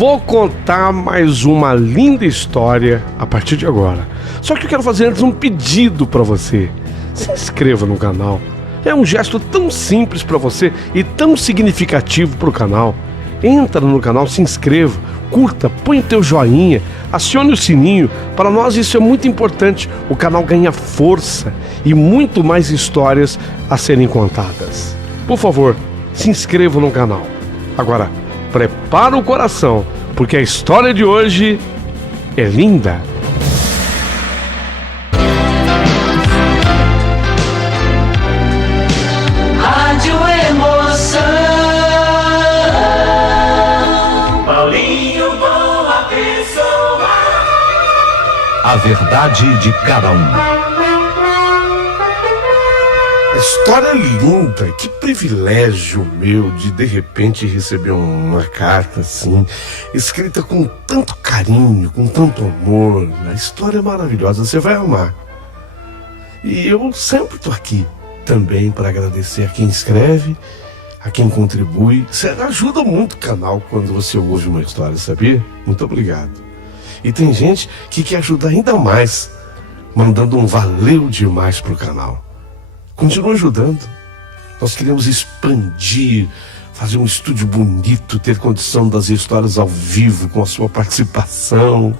vou contar mais uma linda história a partir de agora. Só que eu quero fazer antes um pedido para você. Se inscreva no canal. É um gesto tão simples para você e tão significativo para o canal. Entra no canal, se inscreva, curta, põe o teu joinha, acione o sininho. Para nós isso é muito importante. O canal ganha força e muito mais histórias a serem contadas. Por favor, se inscreva no canal. Agora, prepara o coração, porque a história de hoje é linda. Rádio Emoção. Paulinho Boa Pessoa. A verdade de cada um. História linda, que privilégio meu de repente receber uma carta assim, escrita com tanto carinho, com tanto amor. A história é maravilhosa, você vai amar. E eu sempre estou aqui também para agradecer a quem escreve, a quem contribui. Você ajuda muito o canal quando você ouve uma história, sabia? Muito obrigado. E tem gente que quer ajudar ainda mais, mandando um valeu demais pro canal. Continua ajudando. Nós queremos expandir, fazer um estúdio bonito, ter condição das histórias ao vivo com a sua participação.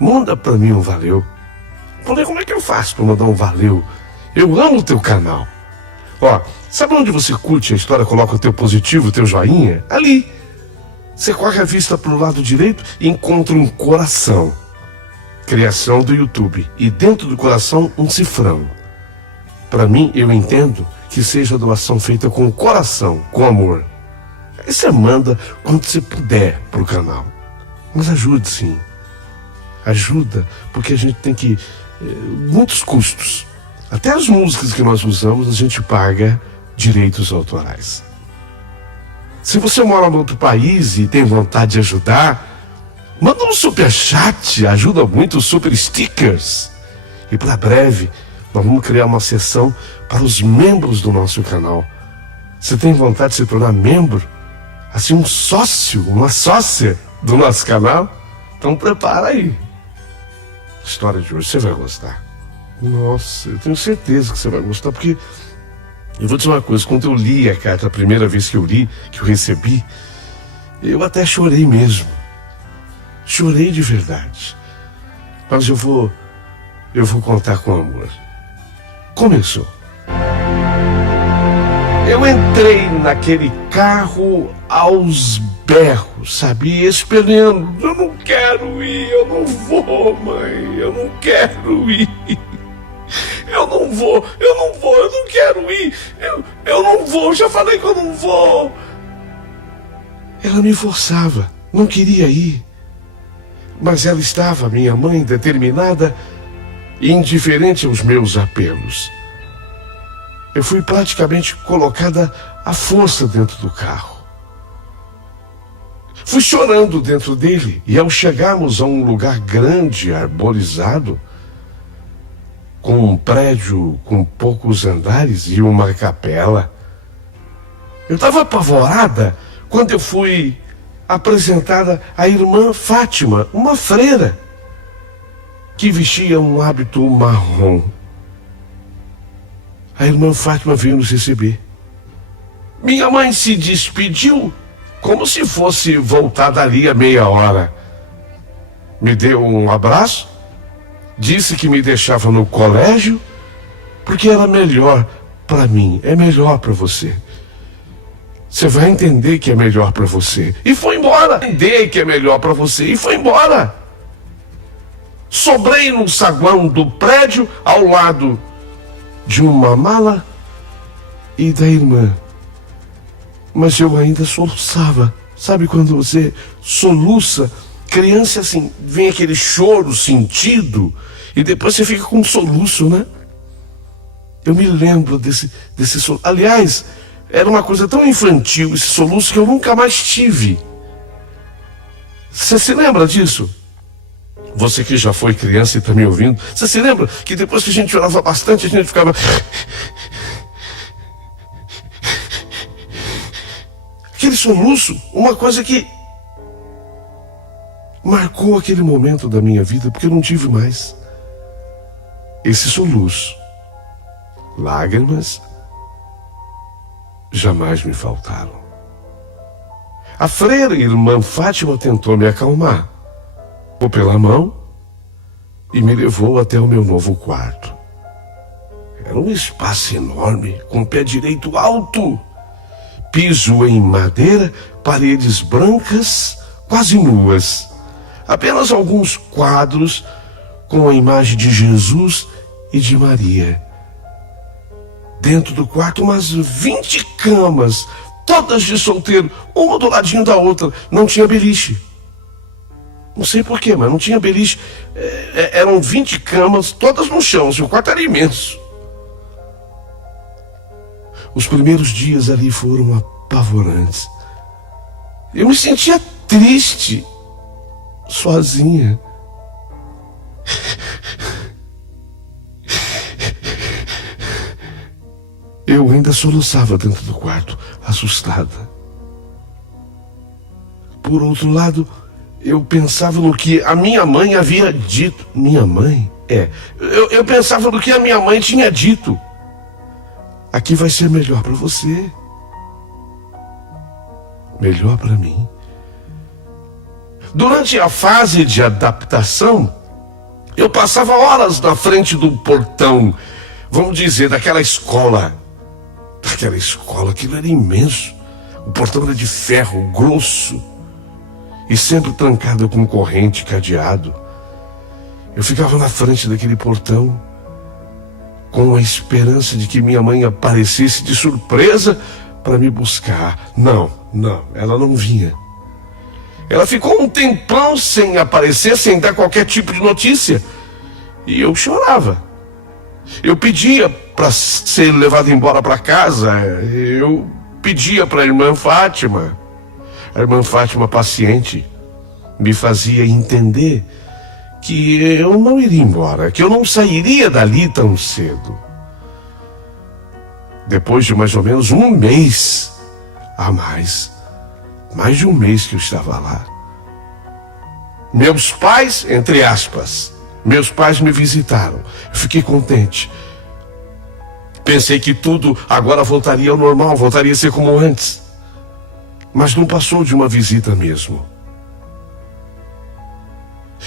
Manda pra mim um valeu. Falei, como é que eu faço para mandar um valeu? Eu amo o teu canal. Ó, sabe onde você curte a história, coloca o teu positivo, o teu joinha? Ali. Você corre a vista pro lado direito e encontra um coração. Criação do YouTube. E dentro do coração, um cifrão. Para mim, eu entendo que seja doação feita com o coração, com amor. Aí você manda quando você puder pro canal. Mas ajude sim. Ajuda, porque a gente tem que... muitos custos. Até as músicas que nós usamos, a gente paga direitos autorais. Se você mora em outro país e tem vontade de ajudar, manda um superchat, ajuda muito, super stickers. E para breve... nós vamos criar uma seção para os membros do nosso canal. Você tem vontade de se tornar membro? Assim, um sócio, uma sócia do nosso canal? Então prepara aí. A história de hoje você vai gostar. Nossa, eu tenho certeza que você vai gostar, porque eu vou dizer uma coisa, quando eu li a carta, a primeira vez que eu li, que eu recebi, eu até chorei mesmo. Chorei de verdade. Mas eu vou contar com amor. Começou. Eu entrei naquele carro aos berros, sabe? Esperando. Eu não quero ir, eu não vou, mãe. Eu não quero ir. Eu não vou, eu não quero ir. Eu não vou, já falei que eu não vou. Ela me forçava, não queria ir. Mas ela estava, minha mãe, determinada e indiferente aos meus apelos. Eu fui praticamente colocada à força dentro do carro. Fui chorando dentro dele e ao chegarmos a um lugar grande, arborizado, com um prédio com poucos andares e uma capela, eu estava apavorada quando eu fui apresentada à irmã Fátima, uma freira, que vestia um hábito marrom. A irmã Fátima veio nos receber. Minha mãe se despediu como se fosse voltar dali a meia hora. Me deu um abraço, disse que me deixava no colégio, porque era melhor para mim, é melhor para você. Você vai entender que é melhor para você. E foi embora. Entender que é melhor para você e foi embora. Sobrei no saguão do prédio, ao lado de uma mala e da irmã. Mas eu ainda soluçava. Sabe quando você soluça? Criança assim, vem aquele choro sentido e depois você fica com um soluço, né? Eu me lembro desse soluço. Aliás, era uma coisa tão infantil esse soluço que eu nunca mais tive. Você se lembra disso? Você que já foi criança e está me ouvindo, você se lembra que depois que a gente orava bastante, a gente ficava... aquele soluço, uma coisa que marcou aquele momento da minha vida, porque eu não tive mais. Esse soluço, lágrimas, jamais me faltaram. A freira irmã Fátima tentou me acalmar, pôs pela mão e me levou até o meu novo quarto. Era um espaço enorme, com o pé direito alto, piso em madeira, paredes brancas, quase nuas. Apenas alguns quadros com a imagem de Jesus e de Maria. Dentro do quarto, umas 20 camas, todas de solteiro, uma do ladinho da outra. Não tinha beliche. Não sei porquê, mas não tinha beliche. Eram 20 camas, todas no chão. O quarto era imenso. Os primeiros dias ali foram apavorantes. Eu me sentia triste, sozinha. Eu ainda soluçava dentro do quarto, assustada. Por outro lado, eu pensava no que a minha mãe havia dito. Minha mãe? Eu pensava no que a minha mãe tinha dito. Aqui vai ser melhor para você. Melhor para mim. Durante a fase de adaptação, eu passava horas na frente do portão, vamos dizer, daquela escola. Aquilo era imenso. O portão era de ferro, grosso, e sempre trancado com corrente, cadeado. Eu ficava na frente daquele portão, com a esperança de que minha mãe aparecesse de surpresa para me buscar. Não, ela não vinha. Ela ficou um tempão sem aparecer, sem dar qualquer tipo de notícia. E eu chorava. Eu pedia para ser levado embora para casa. Eu pedia para a irmã Fátima. A irmã Fátima, paciente, me fazia entender que eu não iria embora, que eu não sairia dali tão cedo. Depois de mais ou menos um mês a mais de um mês que eu estava lá, meus pais, entre aspas, meus pais me visitaram. Eu fiquei contente. Pensei que tudo agora voltaria ao normal, voltaria a ser como antes. Mas não passou de uma visita mesmo.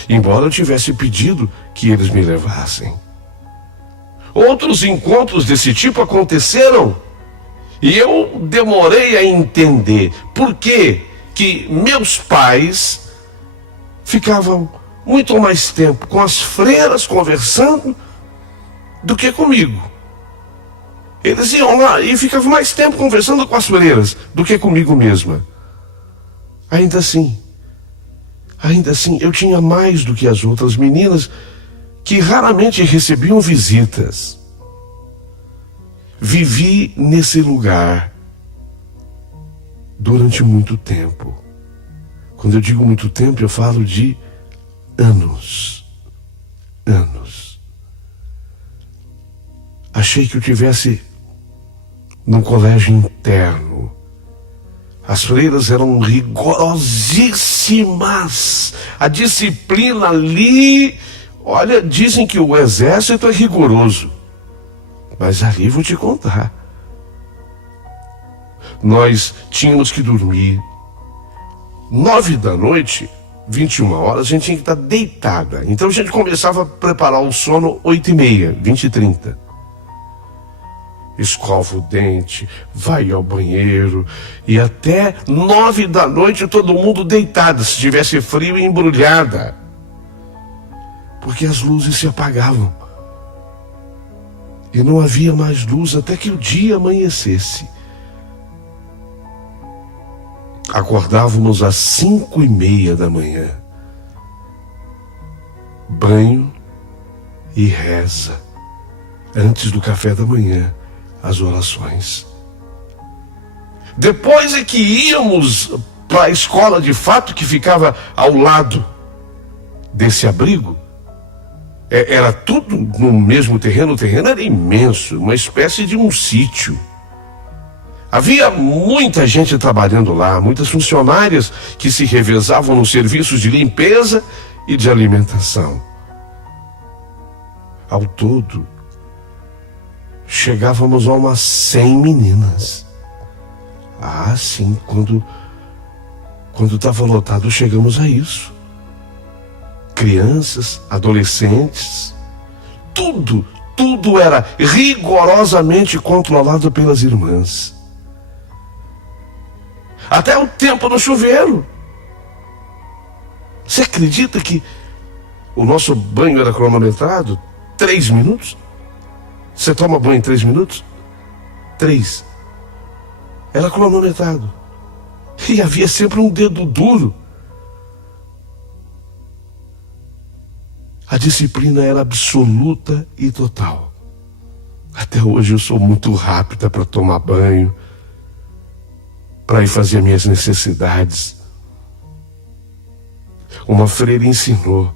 Embora eu tivesse pedido que eles me levassem. Outros encontros desse tipo aconteceram e eu demorei a entender por que meus pais ficavam muito mais tempo com as freiras conversando do que comigo. Eles iam lá e ficavam mais tempo conversando com as freiras do que comigo mesma. Ainda assim, eu tinha mais do que as outras meninas que raramente recebiam visitas. Vivi nesse lugar durante muito tempo. Quando eu digo muito tempo, eu falo de anos. Achei que eu tivesse num colégio interno. As freiras eram rigorosíssimas. A disciplina ali, olha, dizem que o exército é rigoroso. Mas ali vou te contar. Nós tínhamos que dormir 9 da noite, 21 horas, a gente tinha que estar deitada. Então a gente começava a preparar o sono 8h30, 20h30. Escova o dente, vai ao banheiro, e até 9 da noite todo mundo deitado, se tivesse frio, embrulhada. Porque as luzes se apagavam. E não havia mais luz até que o dia amanhecesse. Acordávamos às 5h30 da manhã. Banho e reza. Antes do café da manhã, as orações. Depois é que íamos para a escola de fato, que ficava ao lado desse abrigo. Era tudo no mesmo terreno. O terreno era imenso, uma espécie de um sítio. Havia muita gente trabalhando lá, muitas funcionárias que se revezavam nos serviços de limpeza e de alimentação. Ao todo, chegávamos a umas 100 meninas. Ah, sim, quando estava lotado, chegamos a isso. Crianças, adolescentes, tudo era rigorosamente controlado pelas irmãs. Até o tempo no chuveiro. Você acredita que o nosso banho era cronometrado? 3 minutos? Você toma banho em 3 minutos? 3. Era cronometrado. E havia sempre um dedo duro. A disciplina era absoluta e total. Até hoje eu sou muito rápida para tomar banho, para ir fazer minhas necessidades. Uma freira ensinou: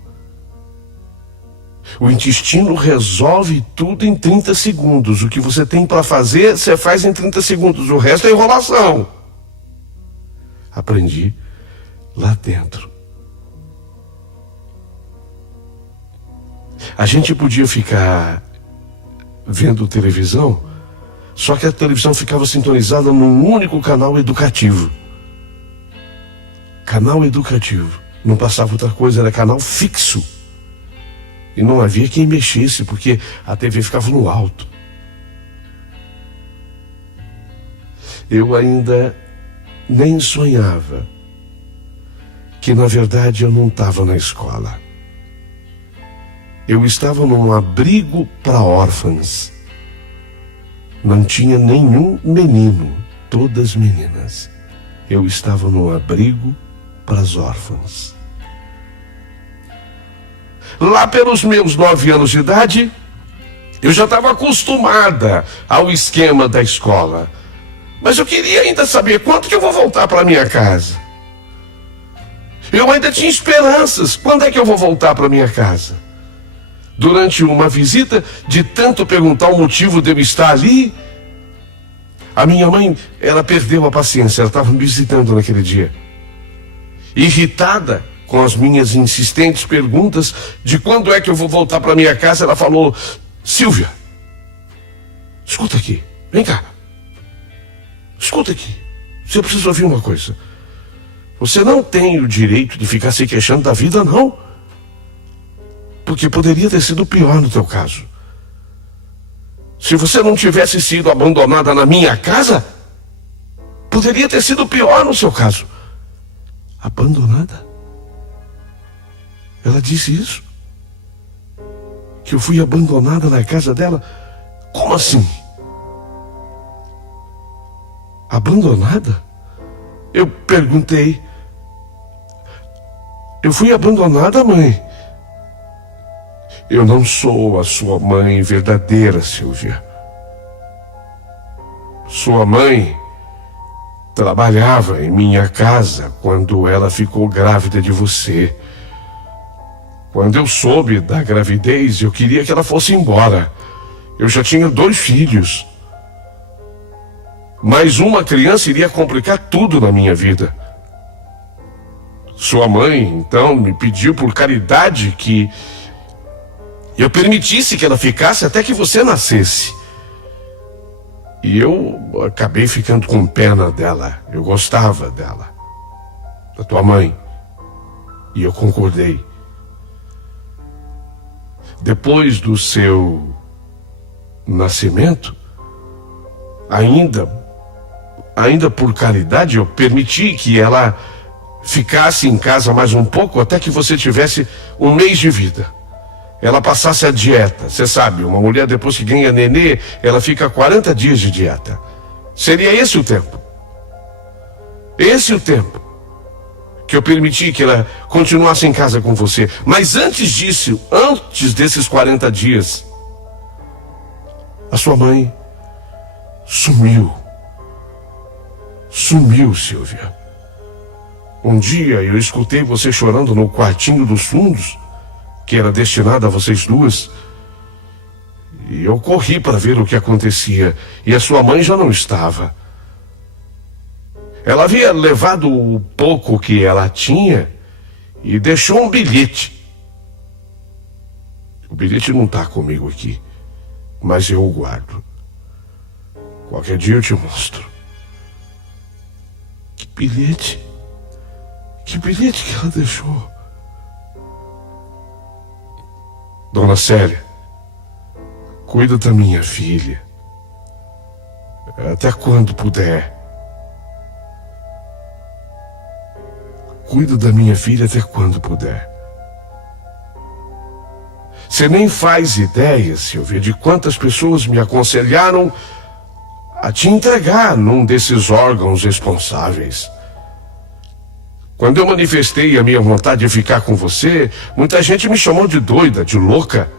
o intestino resolve tudo em 30 segundos. O que você tem para fazer, você faz em 30 segundos. O resto é enrolação. Aprendi lá dentro. A gente podia ficar vendo televisão, só que a televisão ficava sintonizada num único canal educativo. Canal educativo. Não passava outra coisa, era canal fixo. E não havia quem mexesse, porque a TV ficava no alto. Eu ainda nem sonhava que, na verdade, eu não estava na escola. Eu estava num abrigo para órfãs. Não tinha nenhum menino, todas meninas. Eu estava num abrigo para as órfãs. Lá pelos meus 9 anos de idade, eu já estava acostumada ao esquema da escola. Mas eu queria ainda saber quando que eu vou voltar para minha casa. Eu ainda tinha esperanças. Quando é que eu vou voltar para minha casa? Durante uma visita, de tanto perguntar o motivo de eu estar ali, a minha mãe, ela perdeu a paciência. Ela estava me visitando naquele dia. Irritada com as minhas insistentes perguntas de quando é que eu vou voltar para minha casa, ela falou: Silvia, escuta aqui, vem cá. Escuta aqui, você precisa ouvir uma coisa. Você não tem o direito de ficar se queixando da vida, não. Porque poderia ter sido pior no teu caso. Se você não tivesse sido abandonada na minha casa, poderia ter sido pior no seu caso. Abandonada? Ela disse isso? Que eu fui abandonada na casa dela? Como assim? Abandonada? Eu perguntei. Eu fui abandonada, mãe? Eu não sou a sua mãe verdadeira, Silvia. Sua mãe trabalhava em minha casa quando ela ficou grávida de você. Quando eu soube da gravidez, eu queria que ela fosse embora. Eu já tinha 2 filhos. Mas uma criança iria complicar tudo na minha vida. Sua mãe, então, me pediu por caridade que eu permitisse que ela ficasse até que você nascesse. E eu acabei ficando com pena dela. Eu gostava dela, da tua mãe. E eu concordei. Depois do seu nascimento, ainda por caridade, eu permiti que ela ficasse em casa mais um pouco até que você tivesse 1 mês de vida. Ela passasse a dieta. Você sabe, uma mulher depois que ganha nenê, ela fica 40 dias de dieta. Seria esse o tempo. Esse o tempo que eu permiti que ela continuasse em casa com você. Mas antes disso, antes desses 40 dias, a sua mãe sumiu. Sumiu, Silvia. Um dia eu escutei você chorando no quartinho dos fundos, que era destinado a vocês duas. E eu corri para ver o que acontecia. E a sua mãe já não estava. Ela havia levado o pouco que ela tinha e deixou um bilhete. O bilhete não está comigo aqui, mas eu o guardo. Qualquer dia eu te mostro. Que bilhete? Que bilhete que ela deixou? Dona Célia, cuida da minha filha. Até quando puder. Cuida da minha filha até quando puder. Você nem faz ideia, Silvia, de quantas pessoas me aconselharam a te entregar num desses órgãos responsáveis. Quando eu manifestei a minha vontade de ficar com você, muita gente me chamou de doida, de louca.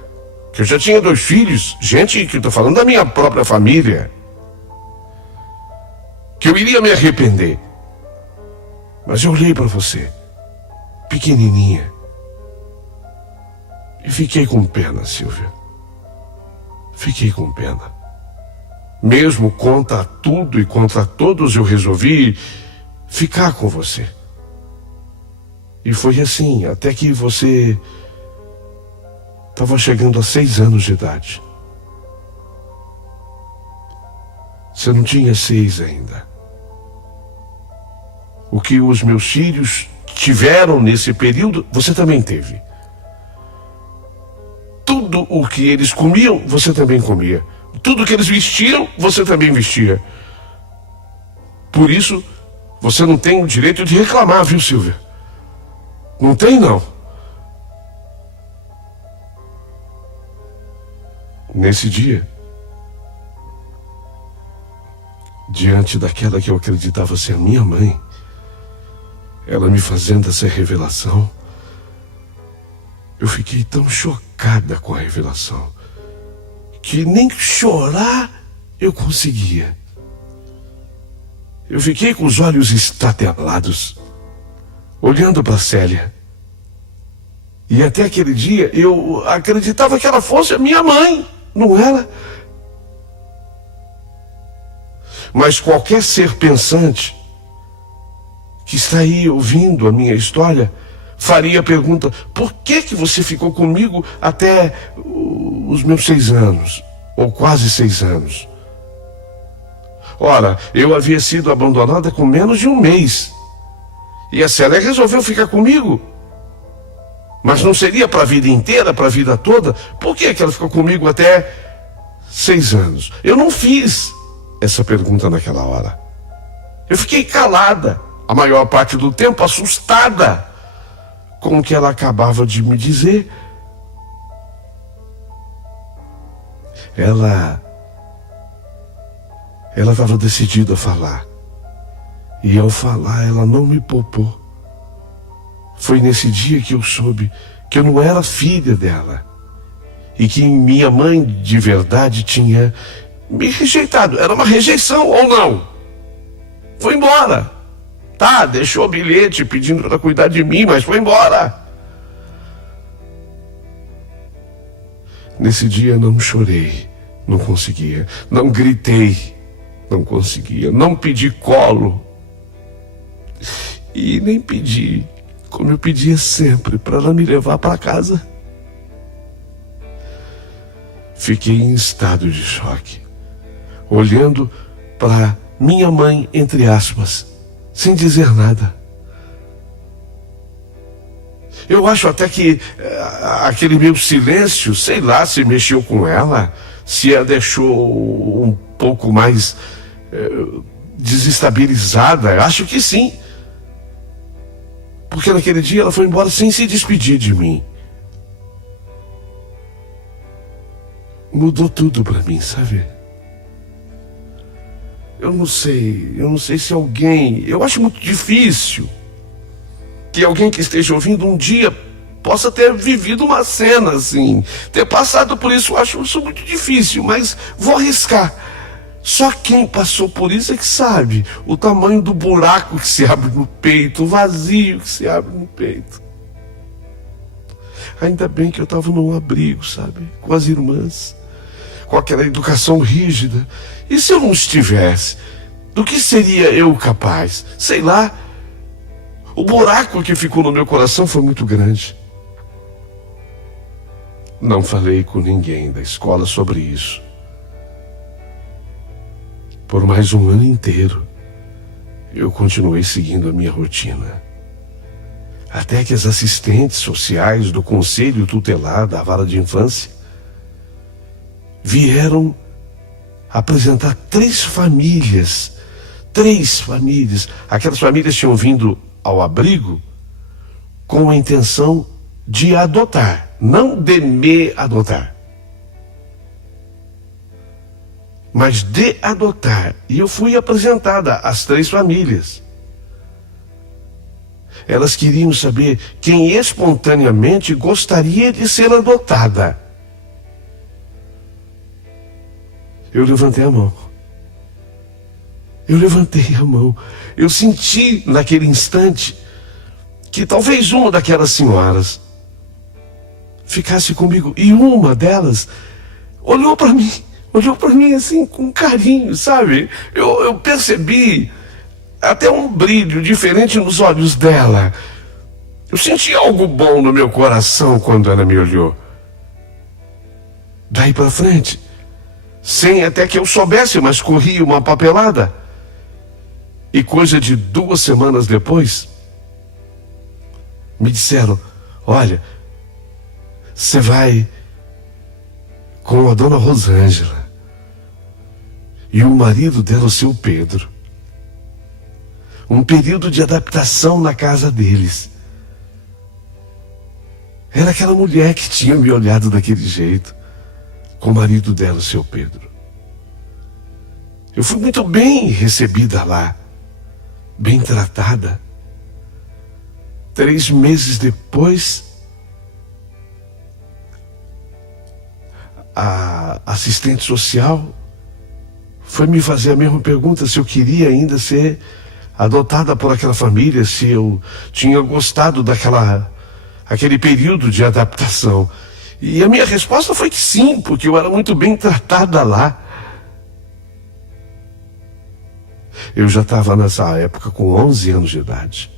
Que eu já tinha 2 filhos, gente que eu tô falando da minha própria família. Que eu iria me arrepender. Mas eu olhei para você, pequenininha, e fiquei com pena, Silvia. Fiquei com pena. Mesmo contra tudo e contra todos, eu resolvi ficar com você. E foi assim, até que você estava chegando a 6 anos de idade. Você não tinha 6 ainda. O que os meus filhos tiveram nesse período, você também teve. Tudo o que eles comiam, você também comia. Tudo que eles vestiam, você também vestia. Por isso, você não tem o direito de reclamar, viu, Silvia? Não tem, não. Nesse dia, diante daquela que eu acreditava ser minha mãe, ela me fazendo essa revelação, eu fiquei tão chocada com a revelação que nem chorar eu conseguia. Eu fiquei com os olhos estatelados, olhando para Célia. E até aquele dia eu acreditava que ela fosse a minha mãe, não era? Mas qualquer ser pensante que está aí ouvindo a minha história faria a pergunta: por que você ficou comigo até os meus 6 anos, ou quase 6 anos? Ora, eu havia sido abandonada com menos de 1 mês. E a Célia resolveu ficar comigo. Mas não seria para a vida inteira, para a vida toda? Por que ela ficou comigo até 6 anos? Eu não fiz essa pergunta naquela hora. Eu fiquei calada, a maior parte do tempo assustada com o que ela acabava de me dizer. Ela estava decidida a falar. E ao falar, ela não me poupou. Foi nesse dia que eu soube que eu não era filha dela. E que minha mãe de verdade tinha me rejeitado. Era uma rejeição ou não? Foi embora. Tá, deixou o bilhete pedindo para cuidar de mim, mas foi embora. Nesse dia não chorei, não conseguia. Não gritei, não conseguia. Não pedi colo. E nem pedi, como eu pedia sempre, para ela me levar para casa. Fiquei em estado de choque, olhando para minha mãe, entre aspas, sem dizer nada. Eu acho até que aquele meu silêncio, sei lá, se mexeu com ela, se a deixou um pouco mais desestabilizada. Acho que sim. Porque naquele dia ela foi embora sem se despedir de mim. Mudou tudo para mim, sabe? Eu não sei se alguém... Eu acho muito difícil que alguém que esteja ouvindo um dia possa ter vivido uma cena assim, ter passado por isso. Eu acho isso muito difícil, mas vou arriscar. Só quem passou por isso é que sabe o tamanho do buraco que se abre no peito, o vazio que se abre no peito. Ainda bem que eu estava num abrigo, sabe? Com as irmãs, com aquela educação rígida. E se eu não estivesse? Do que seria eu capaz? Sei lá. O buraco que ficou no meu coração foi muito grande. Não falei com ninguém da escola sobre isso. Por mais um ano inteiro, eu continuei seguindo a minha rotina. Até que as assistentes sociais do Conselho Tutelar da Vara de Infância vieram apresentar 3 famílias. 3 famílias. Aquelas famílias tinham vindo ao abrigo com a intenção de adotar, não de me adotar, mas de adotar. E eu fui apresentada às 3 famílias. Elas queriam saber quem espontaneamente gostaria de ser adotada. Eu levantei a mão. Eu senti naquele instante que talvez uma daquelas senhoras ficasse comigo. E uma delas olhou para mim assim com carinho, sabe? Eu percebi até um brilho diferente nos olhos dela. Eu senti algo bom no meu coração quando ela me olhou. Daí para frente, sem até que eu soubesse, mas corri uma papelada. E coisa de 2 semanas depois, me disseram: olha, você vai com a dona Rosângela e o marido dela, o seu Pedro. Um período de adaptação na casa deles. Era aquela mulher que tinha me olhado daquele jeito, com o marido dela, o seu Pedro. Eu fui muito bem recebida lá, bem tratada. 3 meses depois, a assistente social foi me fazer a mesma pergunta, se eu queria ainda ser adotada por aquela família, se eu tinha gostado aquele período de adaptação. E a minha resposta foi que sim, porque eu era muito bem tratada lá. Eu já estava nessa época com 11 anos de idade.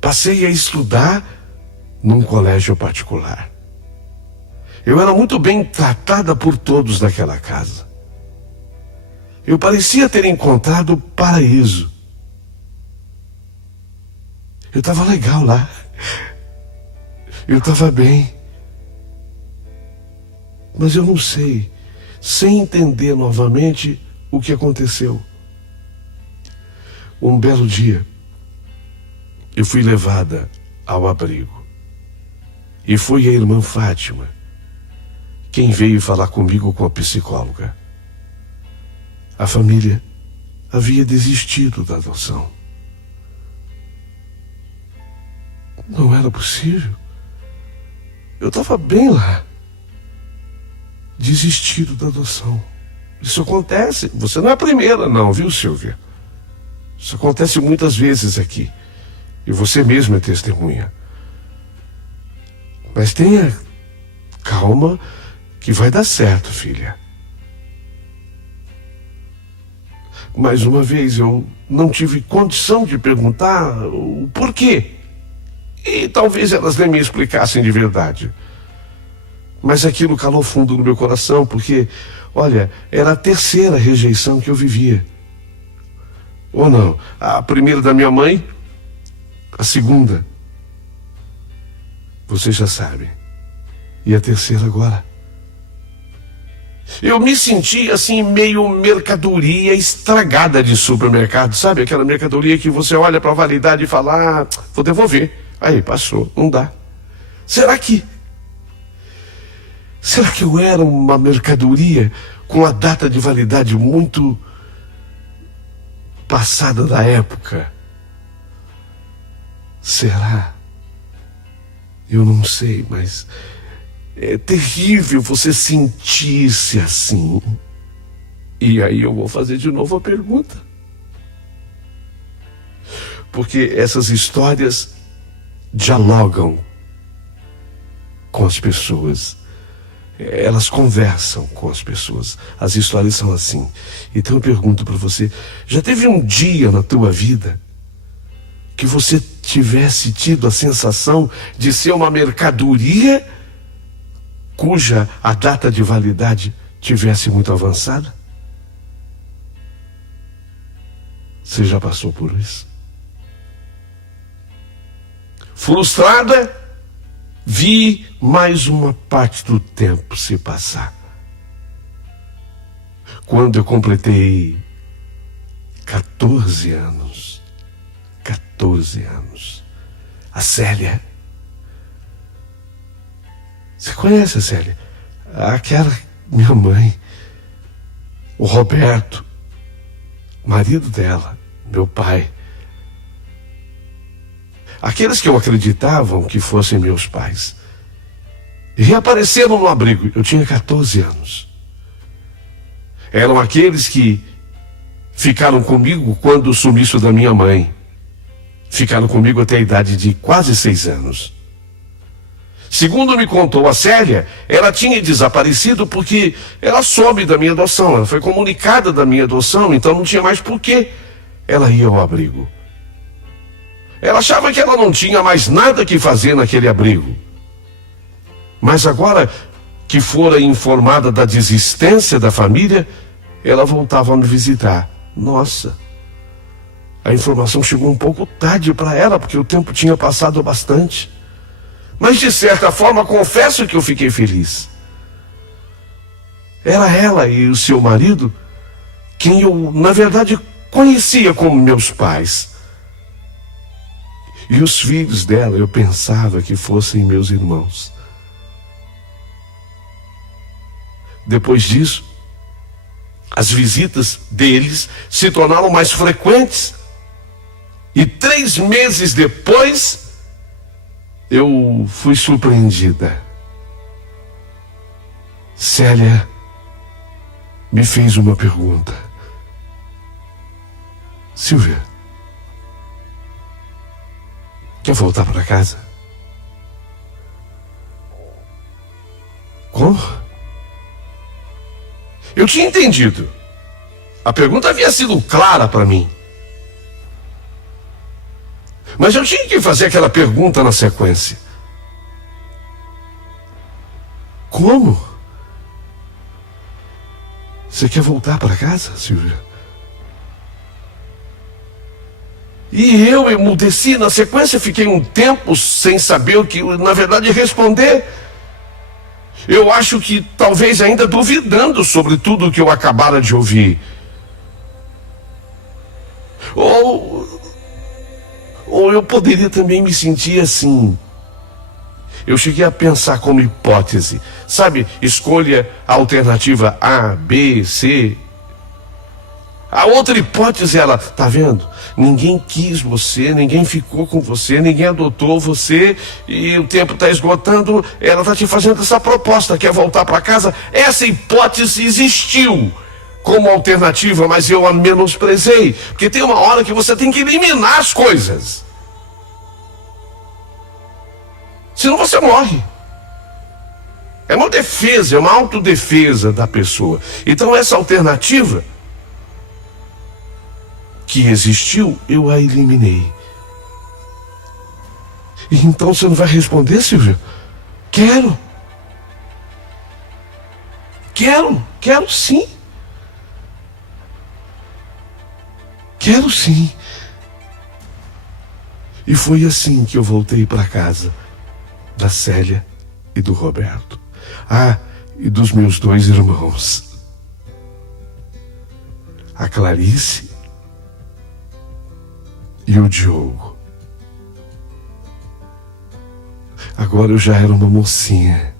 Passei a estudar num colégio particular. Eu era muito bem tratada por todos naquela casa. Eu parecia ter encontrado o paraíso. Eu estava legal lá. Eu estava bem. Mas eu não sei, sem entender novamente o que aconteceu. Um belo dia, eu fui levada ao abrigo. E foi a irmã Fátima quem veio falar comigo com a psicóloga. A família havia desistido da adoção. Não era possível. Eu estava bem lá. Desistido da adoção. Isso acontece. Você não é a primeira, não, viu, Silvia? Isso acontece muitas vezes aqui. E você mesma é testemunha. Mas tenha calma que vai dar certo, filha. Mais uma vez, eu não tive condição de perguntar o porquê. E talvez elas nem me explicassem de verdade. Mas aquilo calou fundo no meu coração, porque, olha, era a 3ª rejeição que eu vivia. Ou não, a primeira da minha mãe, a 2ª, vocês já sabem, e a 3ª agora. Eu me senti assim, meio mercadoria estragada de supermercado, sabe? Aquela mercadoria que você olha para a validade e fala, vou devolver. Aí, passou, não dá. Será que eu era uma mercadoria com a data de validade muito passada da época? Será? Eu não sei, mas é terrível você sentir-se assim. E aí eu vou fazer de novo a pergunta. Porque essas histórias dialogam com as pessoas. elas conversam com as pessoas. As histórias são assim. Então eu pergunto para você, já teve um dia na tua vida que você tivesse tido a sensação de ser uma mercadoria cuja a data de validade tivesse muito avançada? Você já passou por isso? Frustrada, vi mais uma parte do tempo se passar. Quando eu completei 14 anos, a Célia. Você conhece a Célia? Aquela minha mãe. O Roberto, marido dela, meu pai. Aqueles que eu acreditavam que fossem meus pais reapareceram no abrigo. Eu tinha 14 anos. Eram aqueles que ficaram comigo quando o sumiço da minha mãe. Ficaram comigo até a idade de quase 6 anos. Segundo me contou a Célia, ela tinha desaparecido porque ela soube da minha adoção. Ela foi comunicada da minha adoção, então não tinha mais por que ela ia ao abrigo. Ela achava que ela não tinha mais nada que fazer naquele abrigo. Mas agora que fora informada da desistência da família, ela voltava a me visitar. Nossa, a informação chegou um pouco tarde para ela, porque o tempo tinha passado bastante. Mas de certa forma, confesso que eu fiquei feliz. Era ela e o seu marido quem eu, na verdade, conhecia como meus pais. E os filhos dela eu pensava que fossem meus irmãos. Depois disso, as visitas deles se tornaram mais frequentes. E 3 meses depois, eu fui surpreendida. Célia me fez uma pergunta. Silvia, quer voltar para casa? Como? Eu tinha entendido. A pergunta havia sido clara para mim. Mas eu tinha que fazer aquela pergunta na sequência. Como? Você quer voltar para casa, Silvia? E eu emudeci na sequência, fiquei um tempo sem saber o que, na verdade, responder. Eu acho que talvez ainda duvidando sobre tudo o que eu acabara de ouvir. Ou eu poderia também me sentir assim. Eu cheguei a pensar como hipótese. Sabe, escolha a alternativa A, B, C. A outra hipótese, ela, tá vendo? Ninguém quis você, ninguém ficou com você, ninguém adotou você e o tempo está esgotando, ela está te fazendo essa proposta, quer voltar para casa? Essa hipótese existiu como alternativa, mas eu a menosprezei, porque tem uma hora que você tem que eliminar as coisas. Senão você morre. É uma defesa, é uma autodefesa da pessoa. Então essa alternativa que existiu, eu a eliminei. E então você não vai responder, Silvia? Quero sim. Quero sim. E foi assim que eu voltei para casa da Célia e do Roberto. Ah, e dos meus 2 irmãos. A Clarice e o Diogo. Agora eu já era uma mocinha,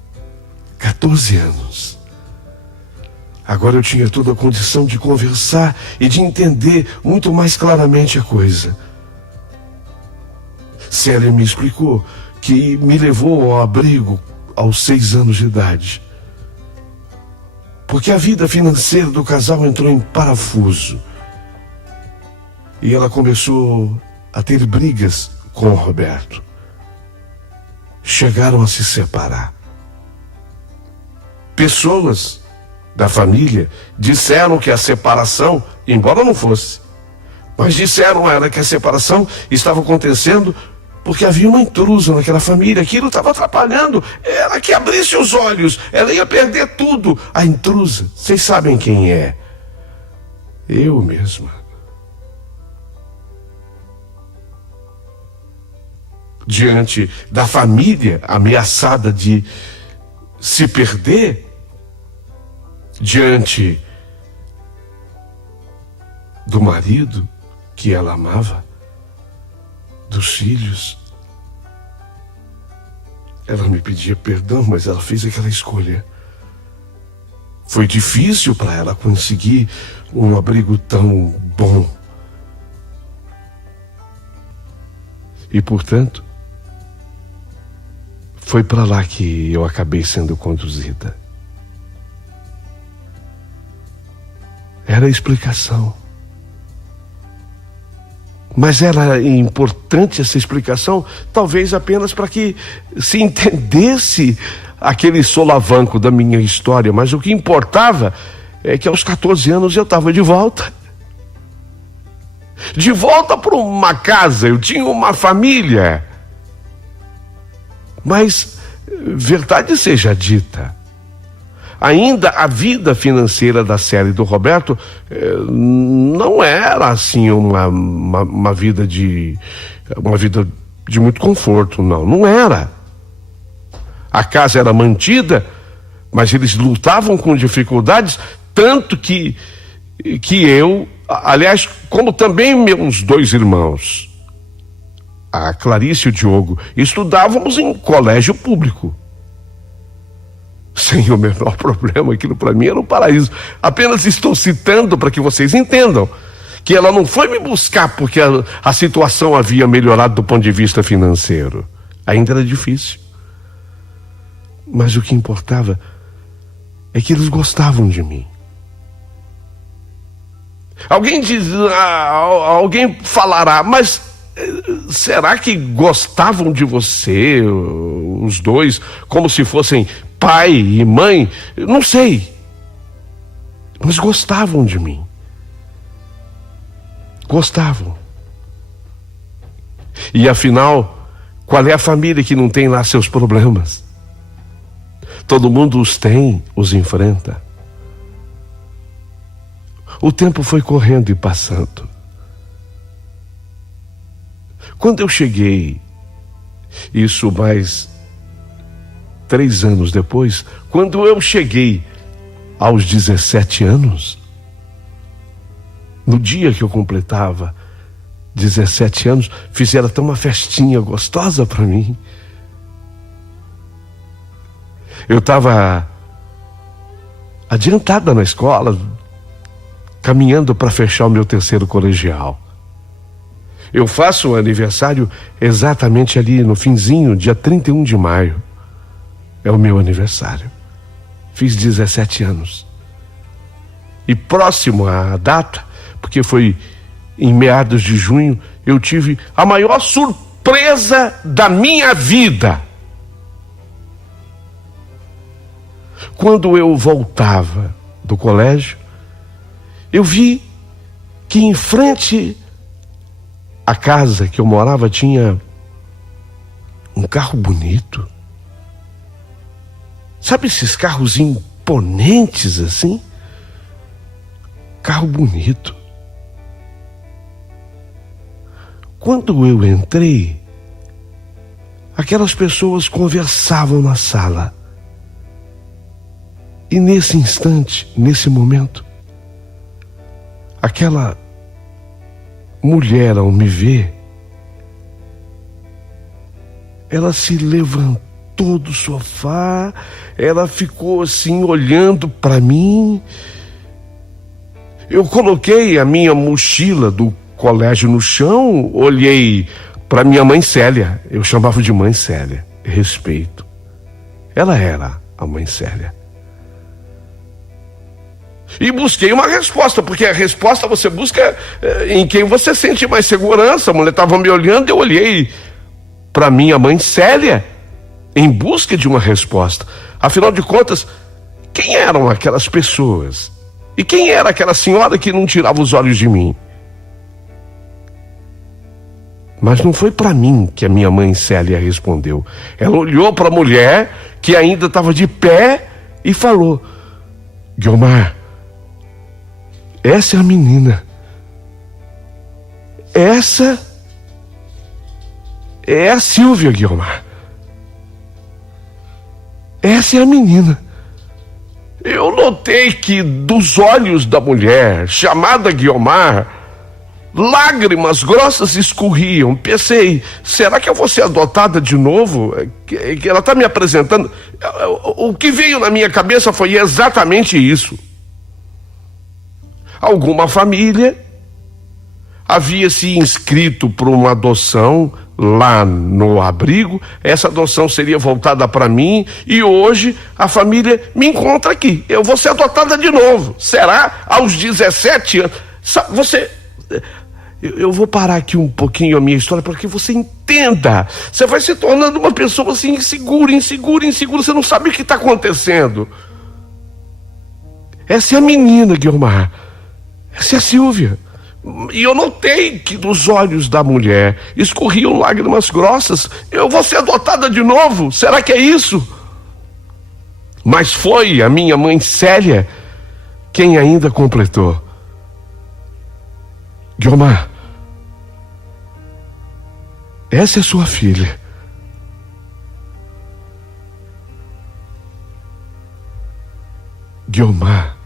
14 anos. Agora eu tinha toda a condição de conversar e de entender muito mais claramente a coisa. Célia me explicou que me levou ao abrigo aos 6 anos de idade, porque a vida financeira do casal entrou em parafuso. E ela começou a ter brigas com o Roberto. Chegaram a se separar. Pessoas da família disseram que a separação, embora não fosse, mas disseram a ela que a separação estava acontecendo porque havia uma intrusa naquela família. Aquilo estava atrapalhando ela, que abrisse os olhos, ela ia perder tudo. A intrusa, vocês sabem quem é? Eu mesma. Diante da família ameaçada de se perder, diante do marido que ela amava, dos filhos, ela me pedia perdão, mas ela fez aquela escolha. Foi difícil para ela conseguir um abrigo tão bom. E, portanto, foi para lá que eu acabei sendo conduzida. Era a explicação. Mas era importante essa explicação, talvez apenas para que se entendesse aquele solavanco da minha história. Mas o que importava é que aos 14 anos eu estava de volta. De volta para uma casa, eu tinha uma família. Mas, verdade seja dita, ainda a vida financeira da Célia e do Roberto não era assim uma vida de muito conforto, não era. A casa era mantida, mas eles lutavam com dificuldades, tanto que eu, aliás, como também meus dois irmãos, a Clarice e o Diogo, estudávamos em colégio público. Sem o menor problema, aquilo para mim era um paraíso. Apenas estou citando para que vocês entendam que ela não foi me buscar porque a situação havia melhorado do ponto de vista financeiro. Ainda era difícil. Mas o que importava é que eles gostavam de mim. Alguém falará, mas será que gostavam de você, os dois, como se fossem pai e mãe? Não sei. Mas gostavam de mim. Gostavam. E afinal, qual é a família que não tem lá seus problemas? Todo mundo os tem, os enfrenta. O tempo foi correndo e passando. Quando eu cheguei, isso mais 3 anos depois, quando eu cheguei aos 17 anos, no dia que eu completava 17 anos, fizeram até uma festinha gostosa para mim. Eu estava adiantada na escola, caminhando para fechar o meu 3º colegial. Eu faço o aniversário exatamente ali no finzinho, dia 31 de maio. É o meu aniversário. Fiz 17 anos. E próximo à data, porque foi em meados de junho, eu tive a maior surpresa da minha vida. Quando eu voltava do colégio, eu vi que em frente à casa que eu morava tinha um carro bonito. Sabe esses carros imponentes assim? Carro bonito. Quando eu entrei, aquelas pessoas conversavam na sala. E nesse instante, nesse momento, aquela mulher, ao me ver, ela se levantou do sofá, ela ficou assim olhando para mim. Eu coloquei a minha mochila do colégio no chão, olhei para minha mãe Célia. Eu chamava de mãe Célia, respeito. Ela era a mãe Célia. E busquei uma resposta, porque a resposta você busca em quem você sente mais segurança. A mulher estava me olhando, eu olhei para minha mãe Célia em busca de uma resposta. Afinal de contas, Quem eram aquelas pessoas? E quem era aquela senhora que não tirava os olhos de mim? Mas não foi para mim que a minha mãe Célia respondeu. Ela olhou para a mulher que ainda estava de pé e falou: Guiomar, essa é a menina. Essa é a Silvia, Guiomar. Essa é a menina. Eu notei que dos olhos da mulher, chamada Guiomar, lágrimas grossas escorriam. Pensei, será que eu vou ser adotada de novo? Que ela está me apresentando. O que veio na minha cabeça foi exatamente isso. Alguma família havia se inscrito para uma adoção lá no abrigo. Essa adoção seria voltada para mim e hoje a família me encontra aqui. Eu vou ser adotada de novo. Será? Aos 17 anos. Você... Eu vou parar aqui um pouquinho a minha história para que você entenda. Você vai se tornando uma pessoa assim insegura. Você não sabe o que está acontecendo. Essa é a menina, Guiomar. Essa é a Silvia. E eu notei que dos olhos da mulher escorriam lágrimas grossas. Eu vou ser adotada de novo? Será que é isso? Mas foi a minha mãe Célia quem ainda completou. Guiomar, essa é sua filha. Guiomar,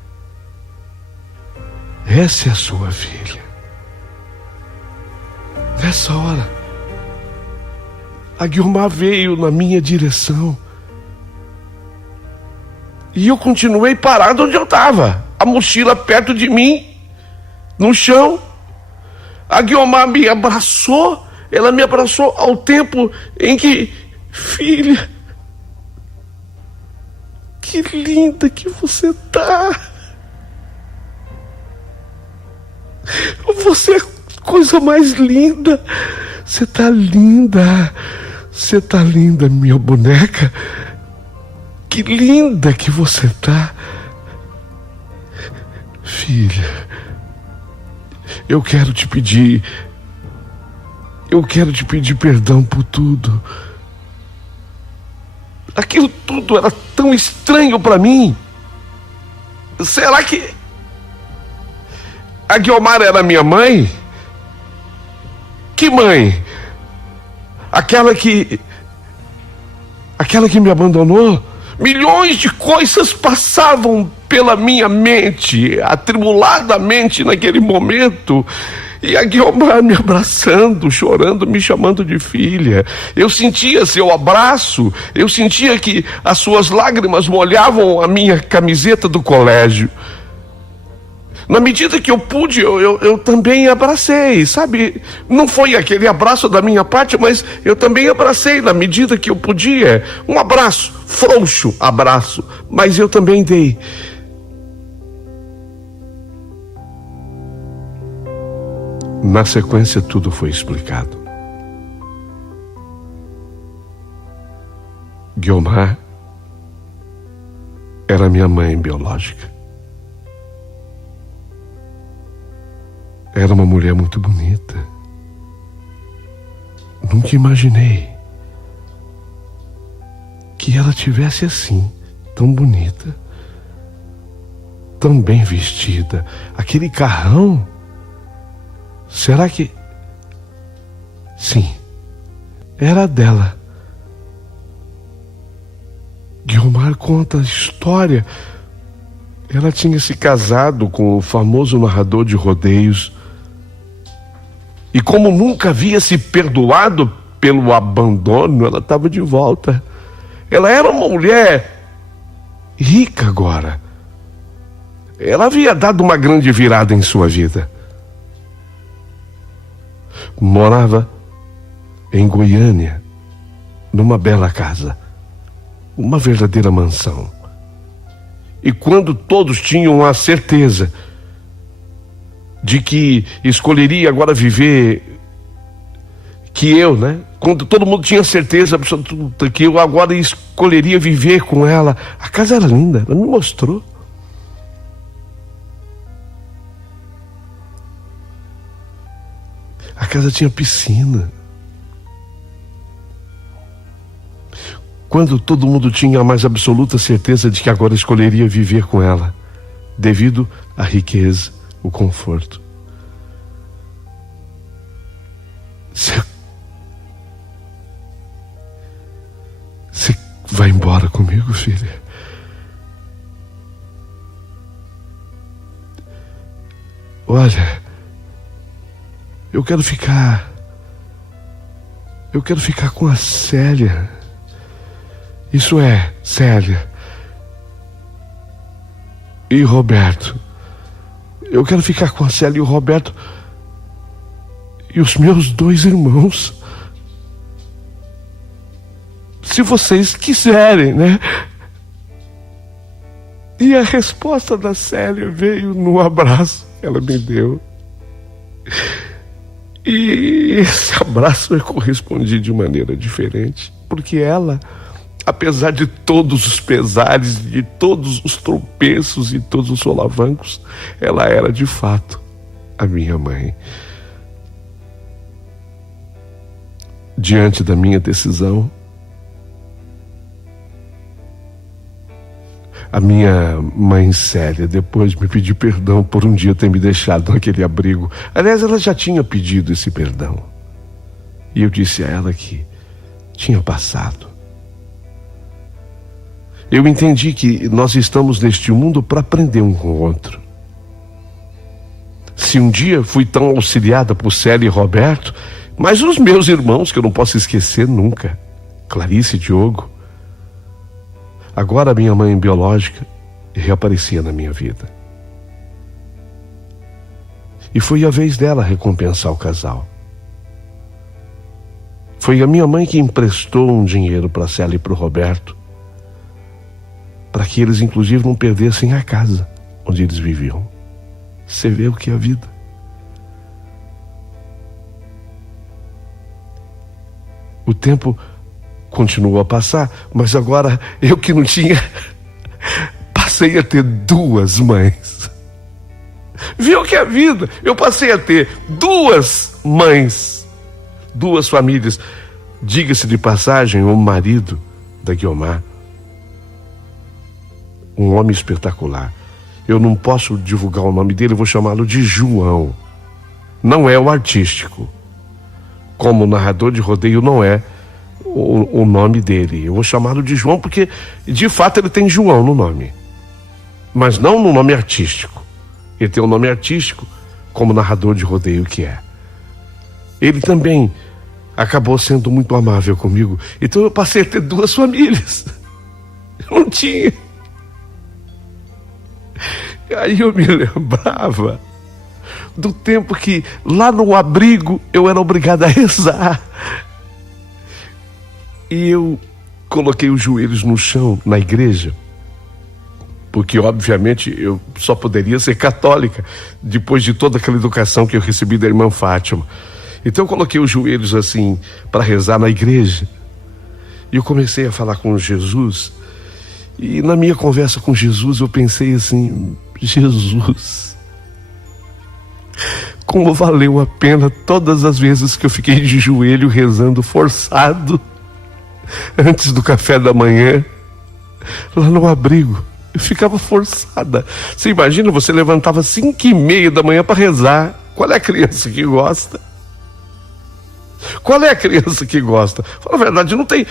essa é a sua filha. Nessa hora, a Guiomar veio na minha direção. E eu continuei parado onde eu estava. A mochila perto de mim, no chão. A Guiomar me abraçou. Ela me abraçou ao tempo em que... Filha, que linda que você tá. Você é a coisa mais linda. Você tá linda. Você tá linda, minha boneca. Que linda que você tá. Filha, eu quero te pedir perdão por tudo. Aquilo tudo era tão estranho para mim. Será que a Guiomar era minha mãe? Que mãe? Aquela que me abandonou? Milhões de coisas passavam pela minha mente, atribuladamente naquele momento. E a Guiomar me abraçando, chorando, me chamando de filha. Eu sentia seu abraço, eu sentia que as suas lágrimas molhavam a minha camiseta do colégio. Na medida que eu pude, eu também abracei, sabe? Não foi aquele abraço da minha parte, mas eu também abracei na medida que eu podia. Um abraço, frouxo abraço, mas eu também dei. Na sequência, tudo foi explicado. Guiomar era minha mãe biológica. Era uma mulher muito bonita. Nunca imaginei que ela tivesse assim, tão bonita, tão bem vestida. Aquele carrão. Será que... Sim, era dela. Guiomar conta a história. Ela tinha se casado com o famoso narrador de rodeios. E como nunca havia se perdoado pelo abandono, ela estava de volta. Ela era uma mulher rica agora. Ela havia dado uma grande virada em sua vida. Morava em Goiânia, numa bela casa, uma verdadeira mansão. E quando todos tinham a certeza de que escolheria agora viver que eu, né? Quando todo mundo tinha certeza absoluta que eu agora escolheria viver com ela. A casa era linda, ela me mostrou. A casa tinha piscina. Quando todo mundo tinha a mais absoluta certeza de que agora escolheria viver com ela, devido à riqueza, o conforto. Você vai embora comigo, filha? Olha, eu quero ficar com a Célia. Isso é, Célia e Roberto. Eu quero ficar com a Célia e o Roberto e os meus 2 irmãos. Se vocês quiserem, né? E a resposta da Célia veio no abraço que ela me deu. E esse abraço eu correspondi de maneira diferente, porque ela, apesar de todos os pesares, de todos os tropeços e todos os solavancos, ela era de fato a minha mãe. Diante da minha decisão, a minha mãe Célia depois me pediu perdão por um dia ter me deixado naquele abrigo. Aliás, ela já tinha pedido esse perdão. E eu disse a ela que tinha passado. Eu entendi que nós estamos neste mundo para aprender um com o outro. Se um dia fui tão auxiliada por Célia e Roberto, mas os meus irmãos, que eu não posso esquecer nunca, Clarice e Diogo, agora a minha mãe biológica reaparecia na minha vida. E foi a vez dela recompensar o casal. Foi a minha mãe que emprestou um dinheiro para a Célia e para o Roberto, para que eles inclusive não perdessem a casa onde eles viviam. Você vê o que é a vida. O tempo continuou a passar, mas agora eu que não tinha, passei a ter 2 mães. Viu o que é a vida? Eu passei a ter 2 mães, 2 famílias. Diga-se de passagem, o marido da Guiomar, um homem espetacular. Eu não posso divulgar o nome dele, eu vou chamá-lo de João. Não é o artístico. Como narrador de rodeio não é o nome dele. Eu vou chamá-lo de João porque, de fato, ele tem João no nome. Mas não no nome artístico. Ele tem um nome artístico como narrador de rodeio que é. Ele também acabou sendo muito amável comigo. Então eu passei a ter 2 famílias. Eu não tinha. Aí eu me lembrava do tempo que lá no abrigo eu era obrigado a rezar. E eu coloquei os joelhos no chão na igreja, porque obviamente eu só poderia ser católica depois de toda aquela educação que eu recebi da irmã Fátima. Então eu coloquei os joelhos assim para rezar na igreja. E eu comecei a falar com Jesus. E na minha conversa com Jesus eu pensei assim: Jesus, como valeu a pena todas as vezes que eu fiquei de joelho rezando forçado antes do café da manhã lá no abrigo. Eu ficava forçada. Você imagina, você levantava 5:30 da manhã para rezar. Qual é a criança que gosta? Qual é a criança que gosta? Fala a verdade, não tem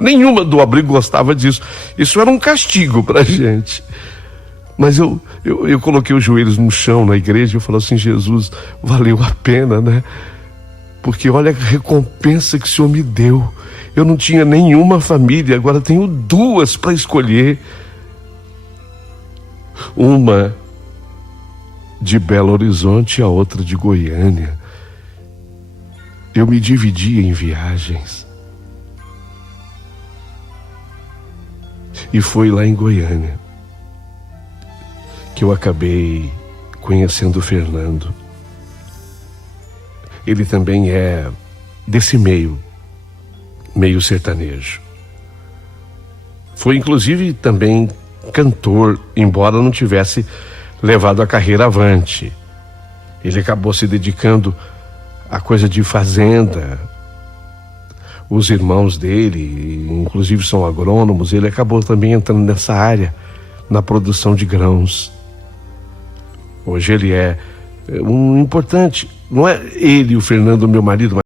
nenhuma do abrigo gostava disso. Isso era um castigo pra gente. Mas eu coloquei os joelhos no chão na igreja e eu falei assim: Jesus, valeu a pena, né? Porque olha a recompensa que o Senhor me deu. Eu não tinha nenhuma família, agora tenho 2 para escolher. Uma de Belo Horizonte e a outra de Goiânia. Eu me dividia em viagens. E foi lá em Goiânia que eu acabei conhecendo o Fernando. Ele também é desse meio sertanejo. Foi inclusive também cantor, embora não tivesse levado a carreira avante. Ele acabou se dedicando a coisa de fazenda. Os irmãos dele, inclusive, são agrônomos. Ele acabou também entrando nessa área, na produção de grãos. Hoje ele é um importante, não é ele, o Fernando, meu marido, mas